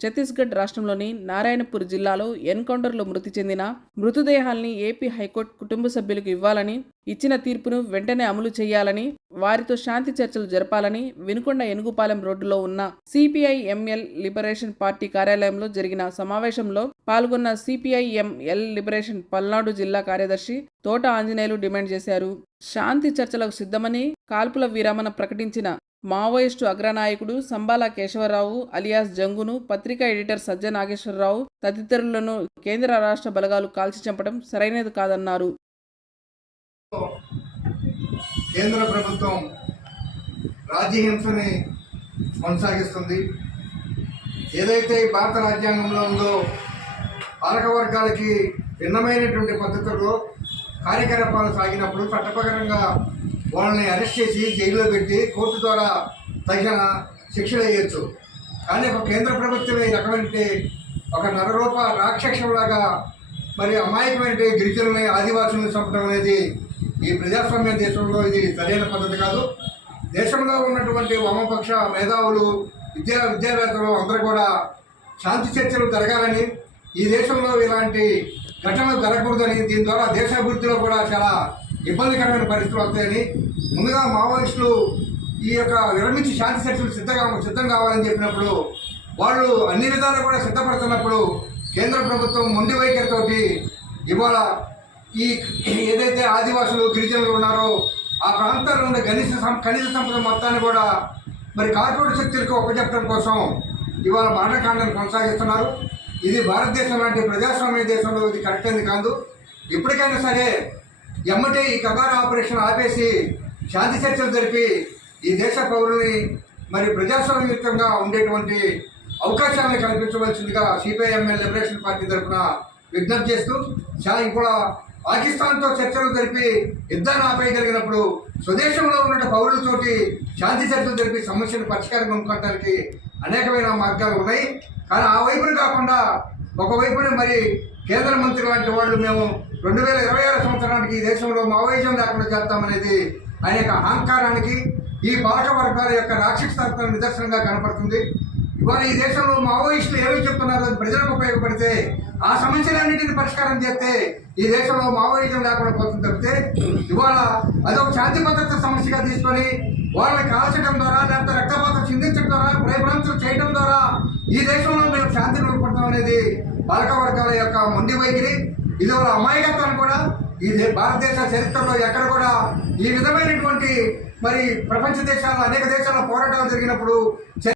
ఛత్తీస్గఢ్ రాష్ట్రంలోని నారాయణపూర్ జిల్లాలో ఎన్కౌంటర్లో మృతి చెందిన మృతదేహాల్ని ఏపీ హైకోర్టు కుటుంబ సభ్యులకు ఇవ్వాలని ఇచ్చిన తీర్పును వెంటనే అమలు చేయాలని వారితో శాంతి చర్చలు జరపాలని వినుకొండ ఎనుగుపాలెం రోడ్డులో ఉన్న సిపిఐ ఎంఎల్ లిబరేషన్ పార్టీ కార్యాలయంలో జరిగిన సమావేశంలో పాల్గొన్న సిపిఐ ఎంఎల్ లిబరేషన్ పల్నాడు జిల్లా కార్యదర్శి తోట ఆంజనేయులు డిమాండ్ చేశారు. శాంతి చర్చలకు సిద్ధమని కాల్పుల విరమణ ప్రకటించిన మావోయిస్టు అగ్రనాయకుడు సంబాల కేశవరావు అలియాస్ జంగును పత్రికా ఎడిటర్ సజ్జ నాగేశ్వరరావు తదితరులను కేంద్ర రాష్ట్ర బలగాలు కాల్చి చంపడం సరైనది కాదన్నారు. కేంద్ర ప్రభుత్వం రాజ్యహింసని కొనసాగిస్తుంది. ఏదైతే భారత రాజ్యాంగంలో ఉందో పాలక వర్గాలకి భిన్నమైనటువంటి పద్ధతుల్లో కార్యకలాపాలు సాగినప్పుడు చట్టపరంగా వాళ్ళని అరెస్ట్ చేసి జైల్లో పెట్టి కోర్టు ద్వారా తగిన శిక్షలు వేయచ్చు. కానీ ఒక కేంద్ర ప్రభుత్వం ఈ రకమైన ఒక నరరూప రాక్షసులాగా మరి అమాయకమైన గిరిజనులని ఆదివాసులను చంపడం అనేది ఈ ప్రజాస్వామ్య దేశంలో ఇది సరైన పద్ధతి కాదు. దేశంలో ఉన్నటువంటి వామపక్ష మేధావులు విద్యా విద్యావేత్తలు అందరూ కూడా శాంతి చర్చలు జరగాలని ఈ దేశంలో ఇలాంటి ఘటనలు జరగకూడదని దీని ద్వారా దేశాభివృద్ధిలో కూడా చాలా ఇబ్బందికరమైన పరిస్థితులు వస్తాయని ముందుగా మావోయిస్టులు ఈ యొక్క విరమించి శాంతి శక్తులు సిద్ధంగా సిద్ధం కావాలని చెప్పినప్పుడు వాళ్ళు అన్ని విధాలు కూడా సిద్ధపడుతున్నప్పుడు కేంద్ర ప్రభుత్వం మొండి వైఖరితోటి ఇవాళ ఈ ఏదైతే ఆదివాసులు గిరిజనులు ఉన్నారో ఆ ప్రాంతాల్లో ఉండే గణిత సం- ఖనిజ సంపద మొత్తాన్ని కూడా మరి కార్పొరేట్ శక్తులకు ఒప్పచెప్పడం కోసం ఇవాళ మాటకాండను కొనసాగిస్తున్నారు. ఇది భారతదేశం లాంటి ప్రజాస్వామ్య దేశంలో ఇది కరెక్ట్ అని కాదు. ఇప్పటికైనా సరే ఎమ్మటే ఈ కగార ఆపరేషన్ ఆపేసి శాంతి చర్చలు జరిపి ఈ దేశ పౌరుల్ని మరి ప్రజాస్వామ్యయుక్తంగా ఉండేటువంటి అవకాశాలను కల్పించవలసిందిగా సిపిఐఎంఎల్ లిబరేషన్ పార్టీ తరఫున విజ్ఞప్తి చేస్తూ చాలా కూడా పాకిస్తాన్తో చర్చలు జరిపి యుద్ధాన్ని ఆపేయగలిగినప్పుడు స్వదేశంలో ఉన్న పౌరులతోటి శాంతి చర్చలు జరిపి సమస్యను పరిష్కారం కొనుక్కోవడానికి అనేకమైన మార్గాలు ఉన్నాయి. కానీ ఆ వైపును కాకుండా ఒకవైపునే మరి కేంద్ర మంత్రి లాంటి వాళ్ళు మేము రెండు వేల ఇరవై ఆరు సంవత్సరానికి ఈ దేశంలో మావోయిజం లేకుండా చేస్తామనేది అనేక అహంకారానికి ఈ బాట వర్గాల యొక్క రాక్షసత్వం నిదర్శనంగా కనపడుతుంది. ఇవాళ ఈ దేశంలో మావోయిస్టులు ఏమని చెప్తున్నారో అది ప్రజలకు ఉపయోగపడితే ఆ సమస్యలన్నింటినీ పరిష్కారం చేస్తే ఈ దేశంలో మావోయిజం లేకుండా పోతుంది తప్పితే ఇవాళ అదొక శాంతి భద్రత సమస్యగా తీసుకొని వాళ్ళని కాల్చడం ద్వారా లేకపోతే ద్వారా భయభ్రాంతులు చేయడం ద్వారా ఈ దేశంలో మేము శాంతి నిలబడతాం అనేది బాలక వర్గాల యొక్క మొండి వైఖరి. ఇది ఒక అమాయకత్వాన్ని కూడా ఈ భారతదేశ చరిత్రలో ఎక్కడ కూడా ఈ విధమైనటువంటి మరి ప్రపంచ దేశాల్లో అనేక దేశాల్లో పోరాటాలు జరిగినప్పుడు